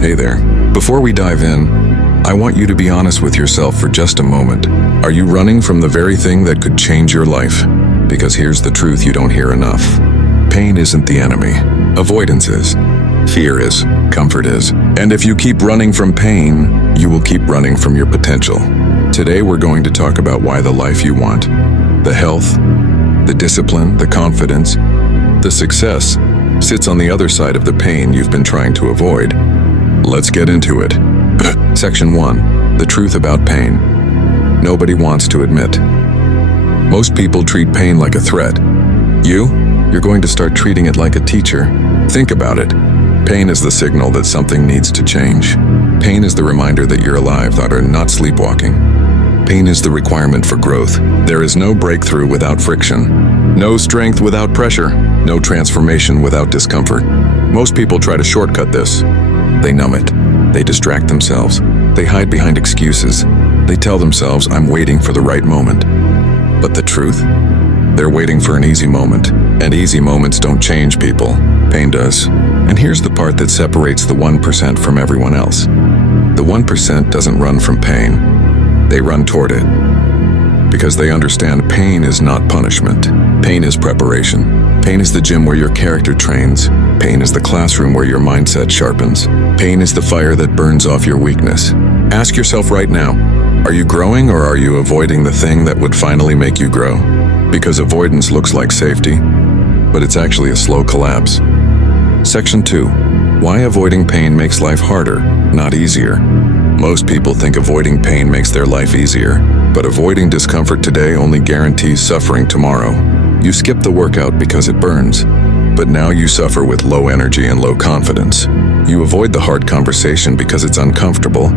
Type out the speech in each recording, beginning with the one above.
Hey there. Before we dive in, I want you to be honest with yourself for just a moment. Are you running from the very thing that could change your life? Because here's the truth you don't hear enough. Pain isn't the enemy. Avoidance is. Fear is. Comfort is. And if you keep running from pain, you will keep running from your potential. Today we're going to talk about why the life you want, the health, the discipline, the confidence, the success, sits on the other side of the pain you've been trying to avoid. Let's get into it. Section 1. The truth about pain. Nobody wants to admit. Most people treat pain like a threat. You're going to start treating it like a teacher. Think about it. Pain is the signal that something needs to change. Pain is the reminder that you're alive, that are not sleepwalking. Pain is the requirement for growth. There is no breakthrough without friction. No strength without pressure. No transformation without discomfort. Most people try to shortcut this. They numb it. They distract themselves. They hide behind excuses. They tell themselves, I'm waiting for the right moment. But the truth? They're waiting for an easy moment. And easy moments don't change people. Pain does. And here's the part that separates the 1% from everyone else. The 1% doesn't run from pain. They run toward it. Because they understand pain is not punishment. Pain is preparation. Pain is the gym where your character trains. Pain is the classroom where your mindset sharpens. Pain is the fire that burns off your weakness. Ask yourself right now, are you growing or are you avoiding the thing that would finally make you grow? Because avoidance looks like safety, but it's actually a slow collapse. Section 2. Why avoiding pain makes life harder, not easier. Most people think avoiding pain makes their life easier, but avoiding discomfort today only guarantees suffering tomorrow. You skip the workout because it burns, but now you suffer with low energy and low confidence. You avoid the hard conversation because it's uncomfortable,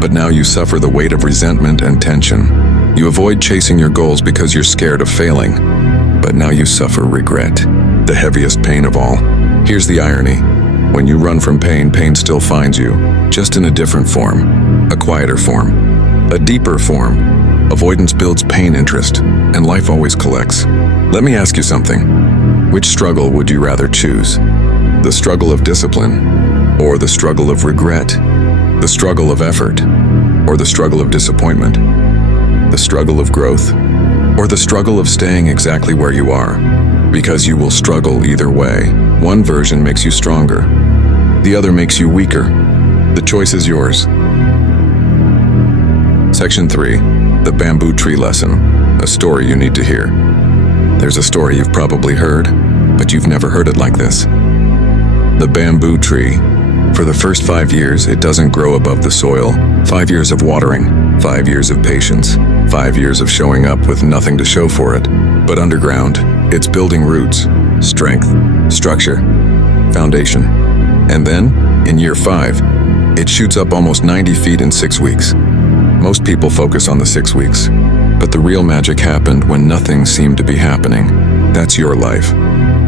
but now you suffer the weight of resentment and tension. You avoid chasing your goals because you're scared of failing, but now you suffer regret, the heaviest pain of all. Here's the irony. When you run from pain, pain still finds you, just in a different form, a quieter form, a deeper form. Avoidance builds pain interest, and life always collects. Let me ask you something. Which struggle would you rather choose? The struggle of discipline, or the struggle of regret? The struggle of effort, or the struggle of disappointment? The struggle of growth, or the struggle of staying exactly where you are? Because you will struggle either way. One version makes you stronger. The other makes you weaker. The choice is yours. Section 3. The bamboo tree lesson. A story you need to hear. There's a story you've probably heard, but you've never heard it like this. The bamboo tree. For the first 5 years, it doesn't grow above the soil. 5 years of watering, 5 years of patience, 5 years of showing up with nothing to show for it. But underground, it's building roots, strength, structure, foundation. And then, in year 5, it shoots up almost 90 feet in 6 weeks. Most people focus on the 6 weeks, but the real magic happened when nothing seemed to be happening. That's your life.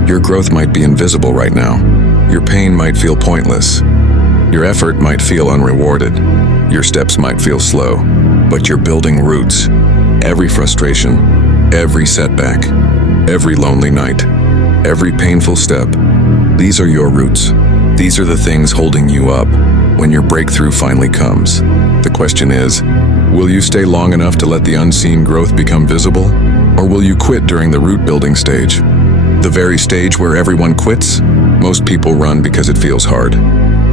Your growth might be invisible right now. Your pain might feel pointless. Your effort might feel unrewarded. Your steps might feel slow, but you're building roots. Every frustration, every setback, every lonely night, every painful step, these are your roots. These are the things holding you up when your breakthrough finally comes. The question is, will you stay long enough to let the unseen growth become visible? Or will you quit during the root building stage? The very stage where everyone quits? Most people run because it feels hard.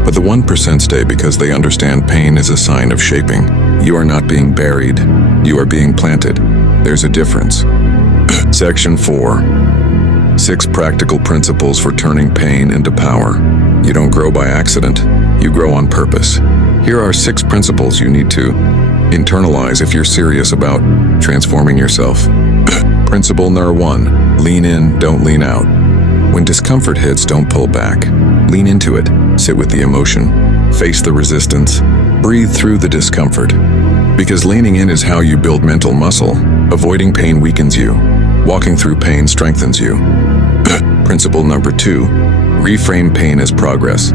But the 1% stay because they understand pain is a sign of shaping. You are not being buried. You are being planted. There's a difference. Section 4. 6 practical principles for turning pain into power. You don't grow by accident. You grow on purpose. Here are 6 principles you need to internalize if you're serious about transforming yourself. Principle number 1. Lean in, don't lean out. When discomfort hits, don't pull back. Lean into it. Sit with the emotion. Face the resistance. Breathe through the discomfort. Because leaning in is how you build mental muscle. Avoiding pain weakens you. Walking through pain strengthens you. Principle number 2. Reframe pain as progress.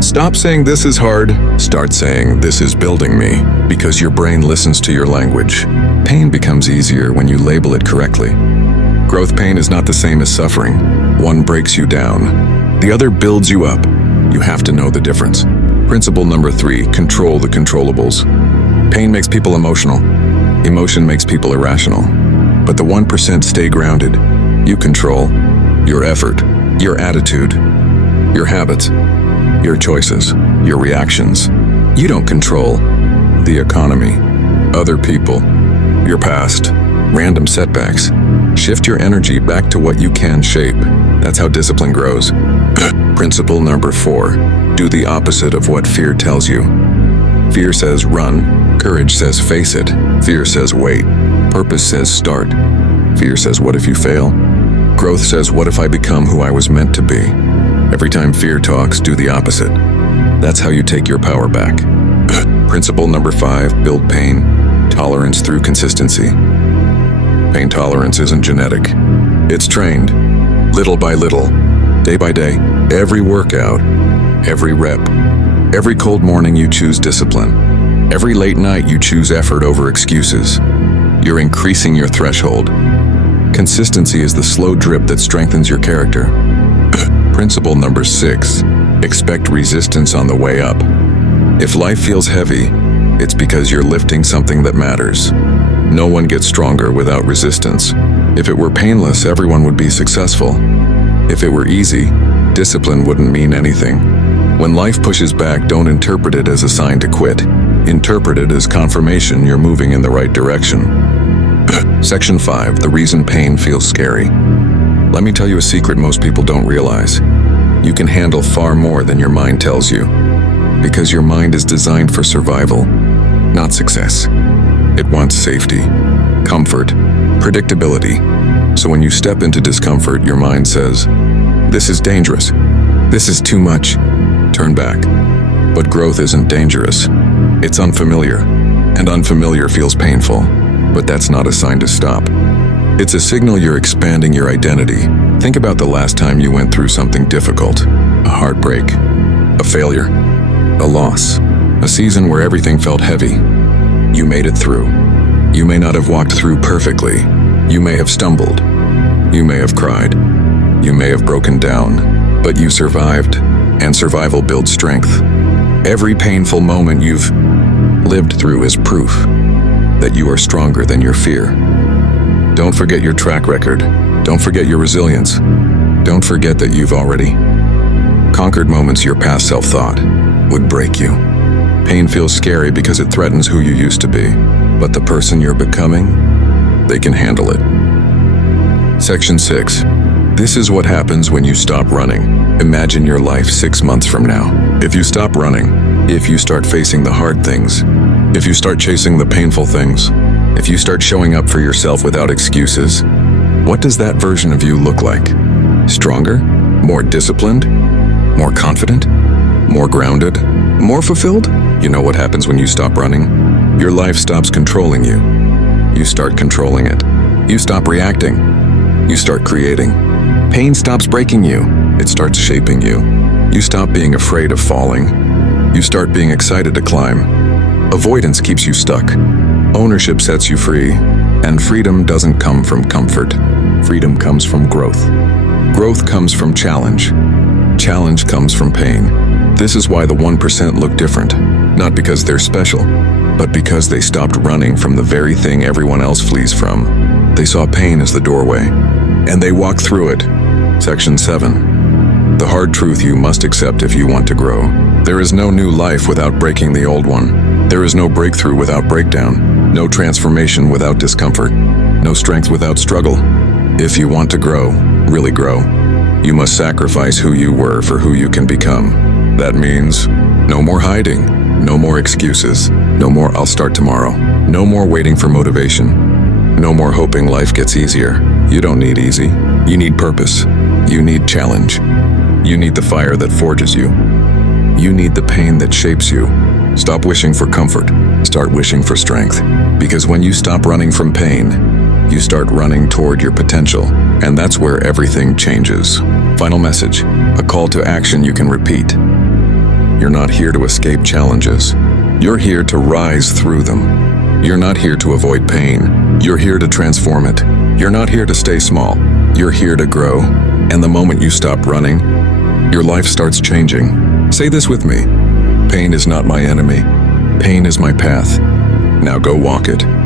Stop saying this is hard. Start saying this is building me. Because your brain listens to your language. Pain becomes easier when you label it correctly. Growth pain is not the same as suffering. One breaks you down. The other builds you up. You have to know the difference. Principle number 3, control the controllables. Pain makes people emotional. Emotion makes people irrational. But the 1% stay grounded. You control your effort, your attitude, your habits, your choices, your reactions. You don't control the economy, other people, your past, random setbacks. Shift your energy back to what you can shape. That's how discipline grows. Principle number 4, do the opposite of what fear tells you. Fear says run, courage says face it, fear says wait, purpose says start. Fear says what if you fail? Growth says what if I become who I was meant to be? Every time fear talks, do the opposite. That's how you take your power back. Principle number 5, build pain tolerance through consistency. Pain tolerance isn't genetic. It's trained, little by little, day by day. Every workout, every rep, every cold morning you choose discipline. Every late night you choose effort over excuses. You're increasing your threshold. Consistency is the slow drip that strengthens your character. Principle number 6, expect resistance on the way up. If life feels heavy, it's because you're lifting something that matters. No one gets stronger without resistance. If it were painless, everyone would be successful. If it were easy, discipline wouldn't mean anything. When life pushes back, don't interpret it as a sign to quit. Interpret it as confirmation you're moving in the right direction. Section 5, the reason pain feels scary. Let me tell you a secret most people don't realize. You can handle far more than your mind tells you. Because your mind is designed for survival, not success. It wants safety, comfort, predictability. So when you step into discomfort, your mind says, "This is dangerous. This is too much. Turn back." But growth isn't dangerous. It's unfamiliar. And unfamiliar feels painful. But that's not a sign to stop. It's a signal you're expanding your identity. Think about the last time you went through something difficult. A heartbreak, a failure, a loss, a season where everything felt heavy. You made it through. You may not have walked through perfectly. You may have stumbled. You may have cried. You may have broken down. But you survived, and survival builds strength. Every painful moment you've lived through is proof that you are stronger than your fear. Don't forget your track record. Don't forget your resilience. Don't forget that you've already conquered moments your past self thought would break you. Pain feels scary because it threatens who you used to be. But the person you're becoming, they can handle it. Section 6. This is what happens when you stop running. Imagine your life 6 months from now. If you stop running, if you start facing the hard things, if you start chasing the painful things, if you start showing up for yourself without excuses, what does that version of you look like? Stronger? More disciplined? More confident? More grounded? More fulfilled? You know what happens when you stop running? Your life stops controlling you. You start controlling it. You stop reacting. You start creating. Pain stops breaking you. It starts shaping you. You stop being afraid of falling. You start being excited to climb. Avoidance keeps you stuck. Ownership sets you free. And freedom doesn't come from comfort. Freedom comes from growth. Growth comes from challenge. Challenge comes from pain. This is why the 1% look different. Not because they're special, but because they stopped running from the very thing everyone else flees from. They saw pain as the doorway, and they walked through it. Section 7. The hard truth you must accept if you want to grow. There is no new life without breaking the old one. There is no breakthrough without breakdown. No transformation without discomfort. No strength without struggle. If you want to grow, really grow, you must sacrifice who you were for who you can become. That means no more hiding, no more excuses, no more "I'll start tomorrow," no more waiting for motivation, no more hoping life gets easier. You don't need easy. You need purpose. You need challenge. You need the fire that forges you. You need the pain that shapes you. Stop wishing for comfort. Start wishing for strength. Because when you stop running from pain, you start running toward your potential. And that's where everything changes. Final message, a call to action you can repeat. You're not here to escape challenges. You're here to rise through them. You're not here to avoid pain. You're here to transform it. You're not here to stay small. You're here to grow. And the moment you stop running, your life starts changing. Say this with me. Pain is not my enemy. Pain is my path. Now go walk it.